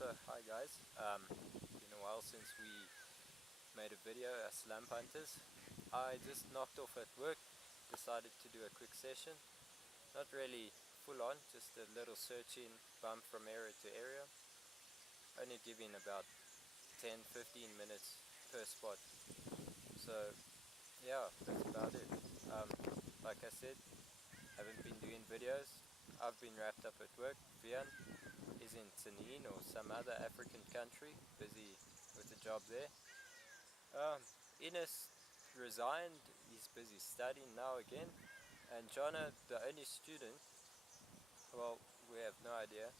So hi guys, been a while since we made a video as LumpHunters. I just knocked off at work, decided to do a quick session, not really full on, just a little searching, bump from area to area, only giving about 10-15 minutes per spot. So yeah, that's about it. Like I said, haven't been doing videos. I've been wrapped up at work. Vian is in Tanin or some other African country, busy with a job there. Ines resigned, he's busy studying now again. And Jonna, the only student, well, we have no idea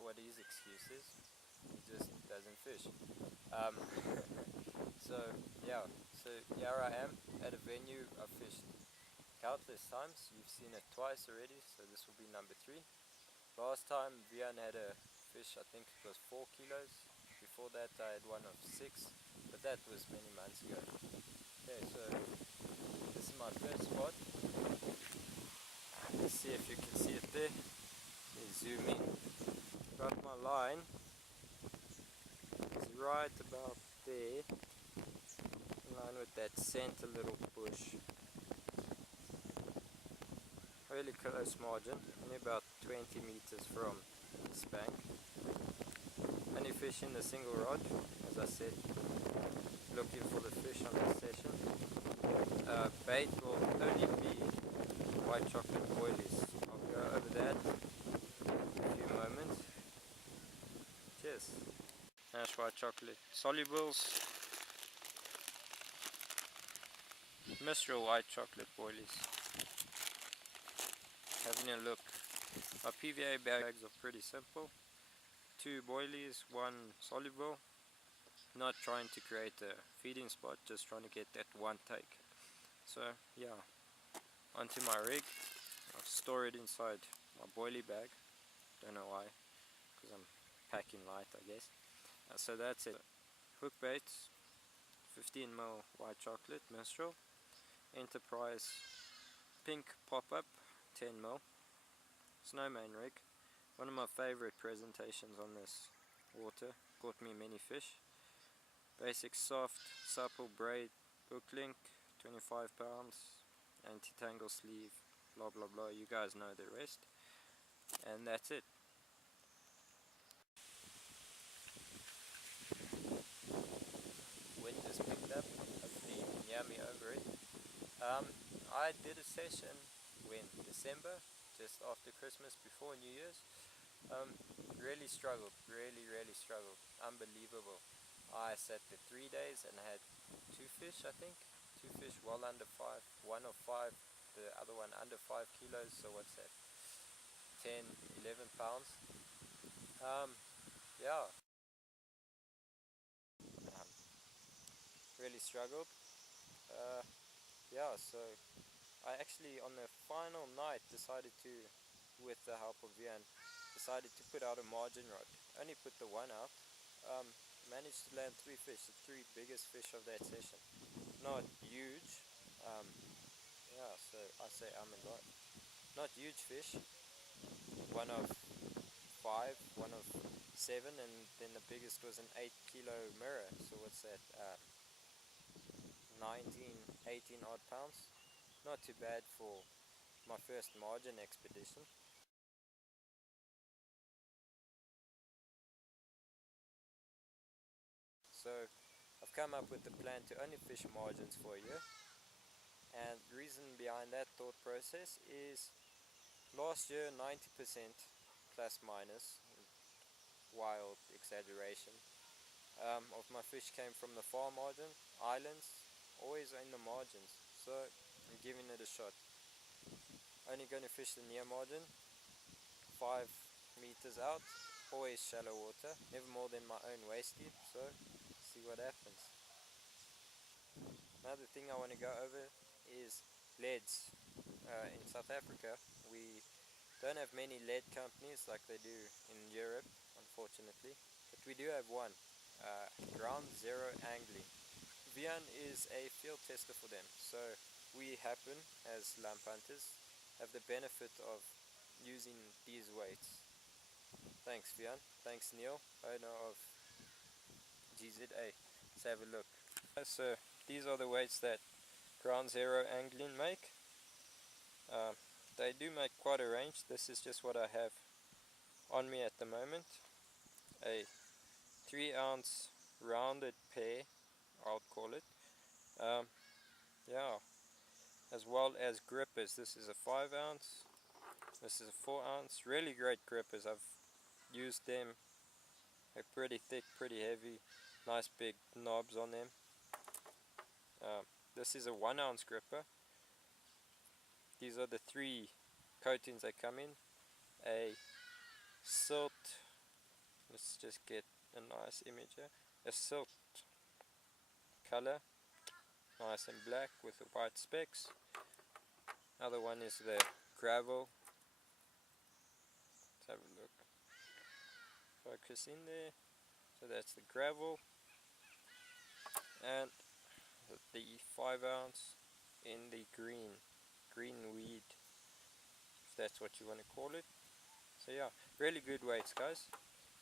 what his excuse is. He just doesn't fish. Um, so yeah, so here I am at a venue. I've fished countless times. You've seen it twice already, so this will be number 3. Last time Vian had a fish, I think it was 4 kilos. Before that I had one of 6, but that was many months ago. Okay, so this is my first spot. Let's see if you can see it there. Let me zoom in. Got my line. It's right about there, in line with that center little bush. Really close margin, only about 20 meters from this bank. Only fishing a single rod, as I said, looking for the fish on this session. Bait will only be white chocolate boilies. I'll go over that in a few moments. Cheers. Ash white chocolate solubles, Mistral white chocolate boilies. Having a look. My PVA bags are pretty simple. 2 boilies, 1 soluble. Not trying to create a feeding spot, just trying to get that one take. So yeah, onto my rig. I'll store it inside my boilie bag. Don't know why, because I'm packing light, I guess. So that's it. Hook baits, 15mm white chocolate Mistral. Enterprise pink pop-up, 10mm. Snowman rig. One of my favorite presentations on this water. Caught me many fish. Basic soft, supple braid hook link, 25 pounds. Anti-tangle sleeve, blah blah blah. You guys know the rest. And that's it. Wind just picked up. Hopefully you can hear me over it. I did a session when December, just after Christmas, before New Year's. Really struggled, really struggled, unbelievable. I sat there 3 days and I had 2 fish, I think, 2 fish well under 5, one of 5, the other one under 5 kilos, so what's that, 10, 11 pounds. Yeah, really struggled. Yeah, so I actually on the final night decided to, with the help of Vian, decided to put out a margin rod. Only put the one out. Managed to land 3 fish, the 3 biggest fish of that session. Not huge. Yeah, so I say I'm in right. Not huge fish. One of 5, one of 7, and then the biggest was an 8 kilo mirror. So what's that? 19, 18 odd pounds. Not too bad for my first margin expedition. So I've come up with the plan to only fish margins for a year, and the reason behind that thought process is last year 90% plus minus, wild exaggeration, of my fish came from the far margin, islands, always in the margins, so I'm giving it a shot. Only going to fish the near margin, 5 meters out, always shallow water, never more than my own waist deep, so see what happens. Another thing I want to go over is leads. In South Africa we don't have many lead companies like they do in Europe, unfortunately, but we do have one, Ground Zero Angling. Vian is a field tester for them, so we happen, as LumpHunters, have the benefit of using these weights. Thanks Vian, thanks Neil, owner of GZA. Let's have a look. So these are the weights that Ground Zero Angling make. They do make quite a range. This is just what I have on me at the moment. A 3-ounce rounded pair, I'll call it. Yeah, as well as grippers. This is a 5-ounce. This is a 4-ounce. Really great grippers. I've used them. They're pretty thick, pretty heavy. Nice big knobs on them. This is a 1-ounce gripper. These are the 3 coatings that come in. A silt. Let's just get a nice image here. A silt color, nice and black with the white specks. Other one is the gravel. Let's have a look. Focus in there. So that's the gravel. And the 5-ounce in the green weed, if that's what you want to call it. So yeah, really good weights, guys.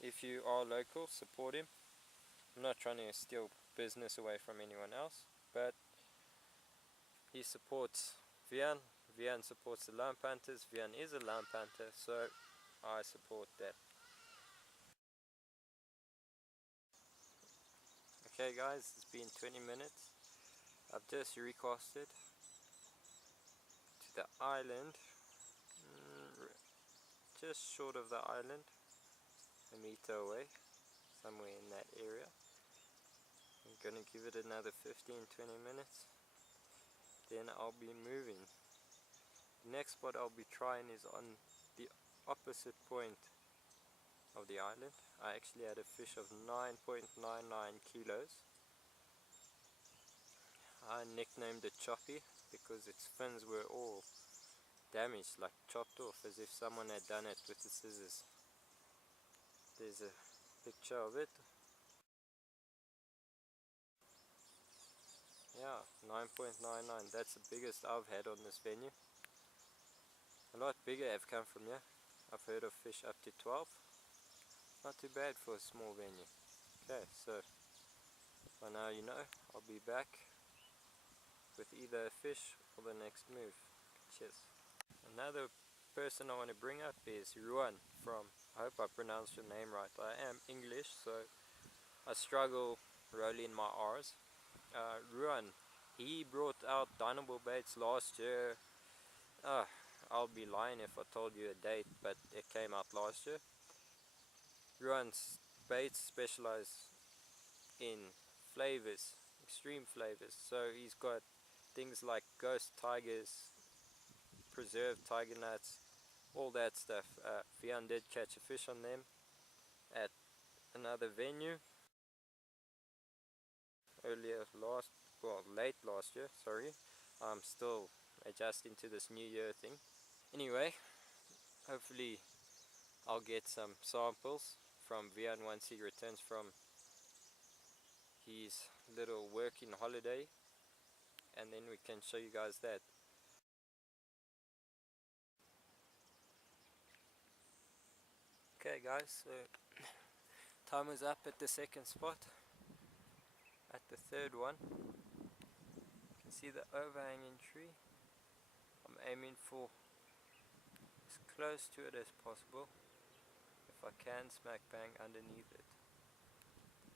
If you are local, support him. I'm not trying to steal business away from anyone else, but he supports Vian. Vian supports the LumpHunters. Vian is a LumpHunter, so I support that. Okay guys, it's been 20 minutes. I've just recasted to the island, just short of the island, a meter away, somewhere in that area. I'm gonna give it another 15-20 minutes, then I'll be moving. The next spot I'll be trying is on the opposite point of the island. I actually had a fish of 9.99 kilos. I nicknamed it Choppy because its fins were all damaged, like chopped off, as if someone had done it with the scissors. There's a picture of it. Yeah, 9.99, that's the biggest I've had on this venue. A lot bigger have come from here. I've heard of fish up to 12. Not too bad for a small venue. Okay, so by now you know, I'll be back with either a fish or the next move. Cheers. Another person I want to bring up is Ruan from, I hope I pronounced your name right. I am English, so I struggle rolling my R's. Ruan, he brought out Dynamo baits last year. I'll be lying if I told you a date, but it came out last year. Ruan's baits specialize in flavors, extreme flavors. So he's got things like ghost tigers, preserved tiger nuts, all that stuff. Vian did catch a fish on them at another venue late last year, sorry. I'm still adjusting to this new year thing. Anyway, hopefully I'll get some samples from Vian once he returns from his little working holiday, and then we can show you guys that. Okay guys, so time is up at the second spot. At the third one, you can see the overhanging tree. I'm aiming for as close to it as possible. If I can, smack bang underneath it.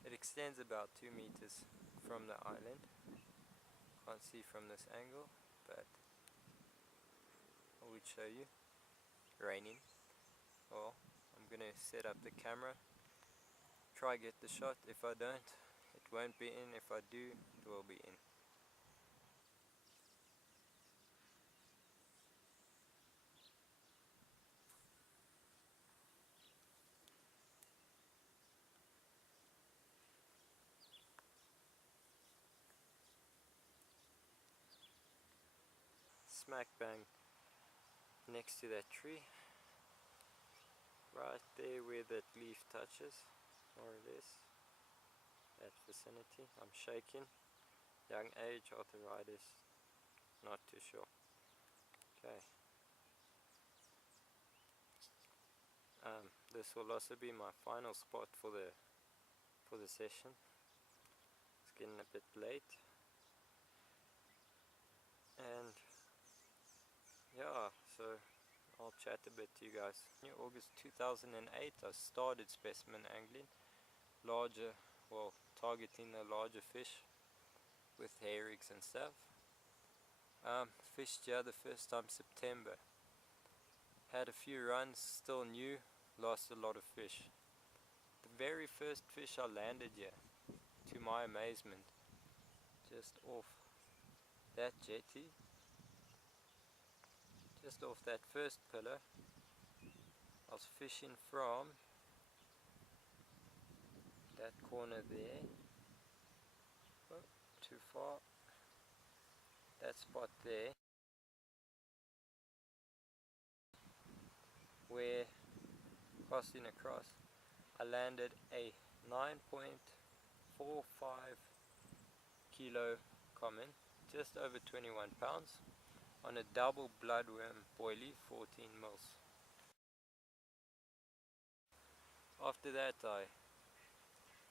It extends about 2 meters from the island. Can't see from this angle, but I would show you. Raining. Well, I'm gonna set up the camera, try get the shot. If I don't, it won't be in. If I do, it will be in. Smack bang next to that tree, right there where that leaf touches, more or less, that vicinity. I'm shaking. Young age, arthritis, not too sure. Okay. this will also be my final spot for the session. It's getting a bit late, and yeah, so I'll chat a bit to you guys. In August 2008 I started specimen angling, targeting the larger fish with hair rigs and stuff. Fished here the first time September. Had a few runs, still new, lost a lot of fish. The very first fish I landed here, to my amazement, just off that jetty, just off that first pillar. I was fishing from that corner there. Oh, too far. That spot there, where casting across, I landed a 9.45 kilo common, just over 21 pounds, on a double bloodworm boilie, 14 mils. After that I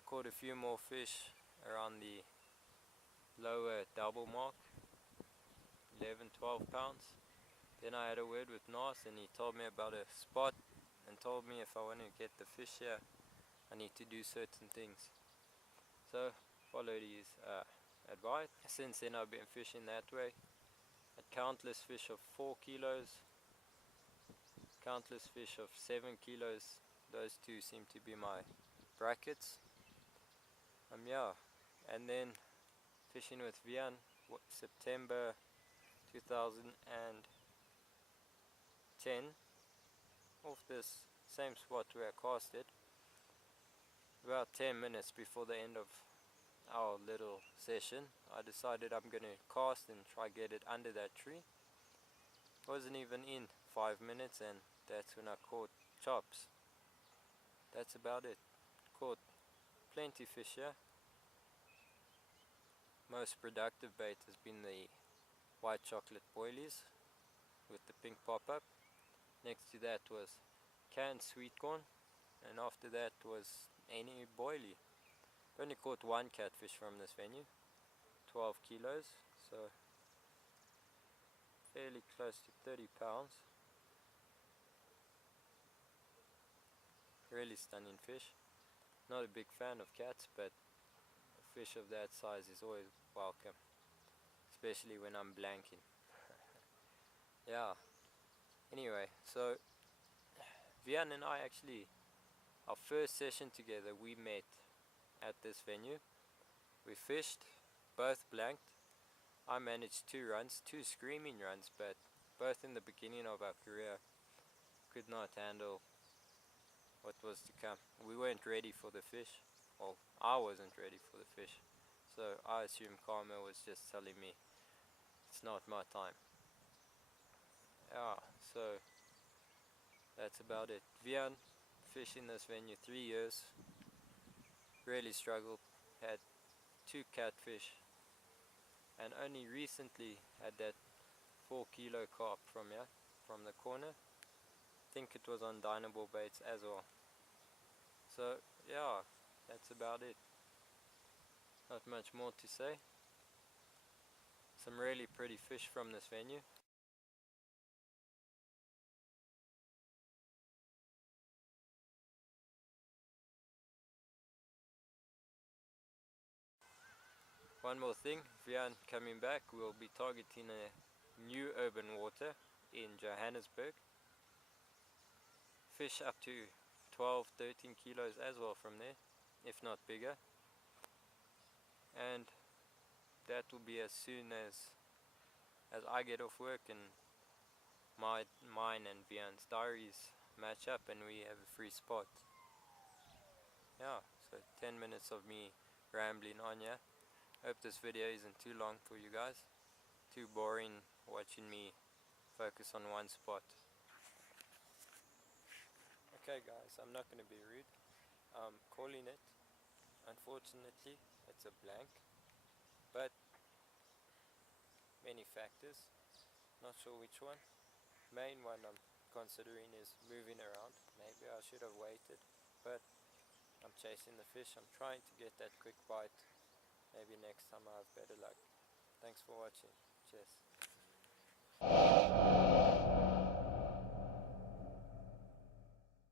caught a few more fish around the lower double mark, 11-12 pounds. Then I had a word with Nas and he told me about a spot and told me if I want to get the fish here I need to do certain things. So followed his advice. Since then I've been fishing that way. Had countless fish of 4 kilos, countless fish of 7 kilos. Those two seem to be my brackets. Yeah, and then fishing with Vian, September 2010, off this same spot where I casted. About 10 minutes before the end of our little session, I decided I'm going to cast and try get it under that tree. Wasn't even in 5 minutes and that's when I caught chops. That's about it. Caught plenty fish here. Most productive bait has been the white chocolate boilies with the pink pop-up. Next to that was canned sweet corn, and after that was any boilie. Only caught one catfish from this venue, 12 kilos, so fairly close to 30 pounds. Really stunning fish. Not a big fan of cats, but a fish of that size is always welcome, especially when I'm blanking. Yeah, anyway, so Vian and I actually, our first session together, we met at this venue. We fished, both blanked. I managed 2 runs, 2 screaming runs, but both in the beginning of our career could not handle what was to come. We weren't ready for the fish. Well, I wasn't ready for the fish. So I assume karma was just telling me it's not my time. Yeah, so that's about it. Vian, fishing this venue 3 years. Really struggled. Had 2 catfish. And only recently had that 4 kilo carp from here, from the corner. Think it was on Dynable baits as well. So yeah, that's about it. Not much more to say. Some really pretty fish from this venue. One more thing, Vian coming back, we'll be targeting a new urban water in Johannesburg. Fish up to 12-13 kilos as well from there, if not bigger. And that will be as soon as I get off work and mine and Vian's diaries match up and we have a free spot. Yeah, so 10 minutes of me rambling on, yeah. Hope this video isn't too long for you guys. Too boring watching me focus on one spot. Okay guys, I'm not going to be rude. I'm calling it. Unfortunately, it's a blank. But many factors. Not sure which one. Main one, I'm considering is moving around. Maybe I should have waited, but I'm chasing the fish. I'm trying to get that quick bite. Maybe next time I have better luck. Thanks for watching. Cheers.